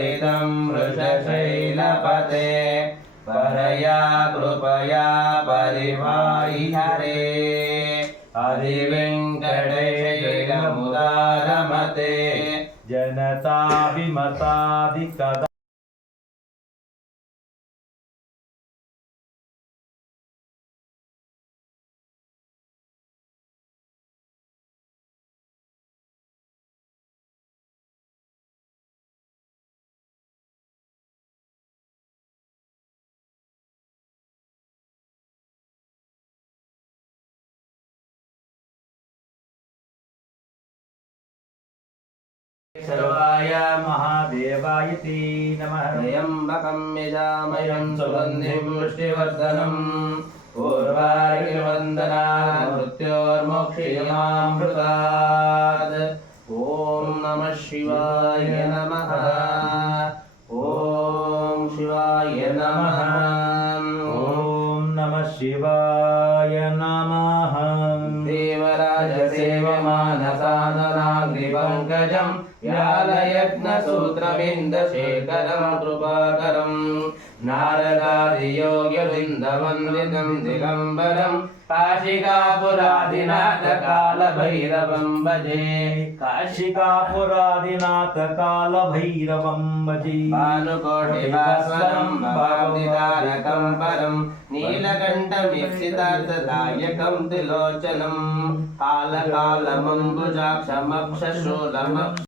परितं वृषशैलपते परया कृपया परिवाहि हरे अधिवेङ्कटेशमुदारमते जनताभिमताधिकदा सर्वाय महादेवाय ते नमः। त्र्यम्बकं यजामयं सुगन्धिं पुष्टिवर्धनम् उर्वारुकवन्दनात् मृत्योर्मोक्षयमामृतात्। ॐ नमः शिवाय नमः। ॐ शिवाय नमः। ॐ नमः शिवाय नमः। देवराज सेवमानसादनाग्निपङ्कजम् व्यालयज्ञसूत्रमिन्दशेखरं कृपाकरं नारदादियोग्यवृन्दवन्दितं दिगम्बरं काशिकापुरादिनाथकालभैरवं भजे। काशिकापुरादिनाथकालभैरवं भजे। भानुकोटिभास्वरं भवाब्धितारकं परं नीलकण्ठमीप्सितार्थदायकं त्रिलोचनं कालकालमम्बुजाक्षमक्षशूलमक्ष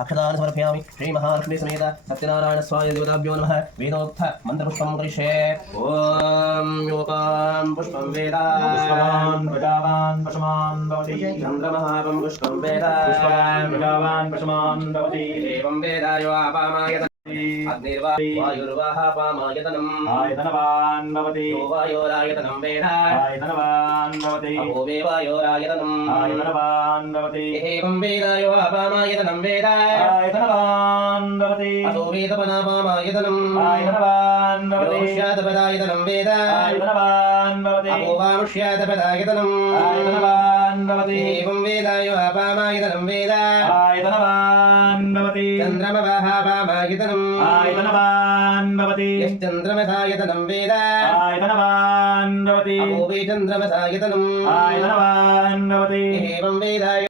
अक्षदान समर्पयामि। श्री महालक्ष्मी समेत सत्यनारायण स्वामी देवताभ्यो नमः। वेदोक्त मंत्रपुष्पं करिष्ये। ओम योगां पुष्पं वेदा पुष्पवान् प्रजावान् पशुमान् भवति। चन्द्रमहापं पुष्पं वेदा पुष्पवान् प्रजावान् पशुमान् भवति। एवं वेदा यो आपामायत अग्निर्वा वायुर्वाह पामायतनम् आयतनवान् भवति यो वायोरायतनं वेद आयतनवान् भवति अभो वे वायोरायतनम् आयतनवान् भवति एवं वेद यो अपामायतनं वेद आयतनवान् भवति असो वेदपनापामायतनम् आयतनवान् भवति मुष्यादपदायतनं वेद आयतनवान् भवति अभो वा मुष्यादपदायतनम् आयतनवान् भवति एवं वेद यो अपामायतनं वेद आयतनवान् भवति चन्द्रमवाह पामायतनम् आयतनवान् भवति यश्चन्द्रमसायतनं वेद आयतनवान् भवति अभो वे चन्द्रमसायतनम् आयतनवान् भवति एवं वेद